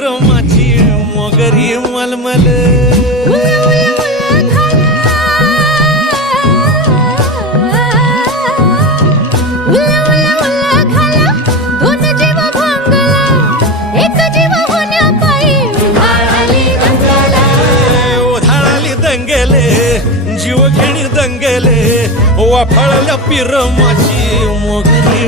पिरमाची मोगरी मलमल उधाळाली दंगेले जीव घेणी दंगेले वाफाळल्या पिरमाची मोगरी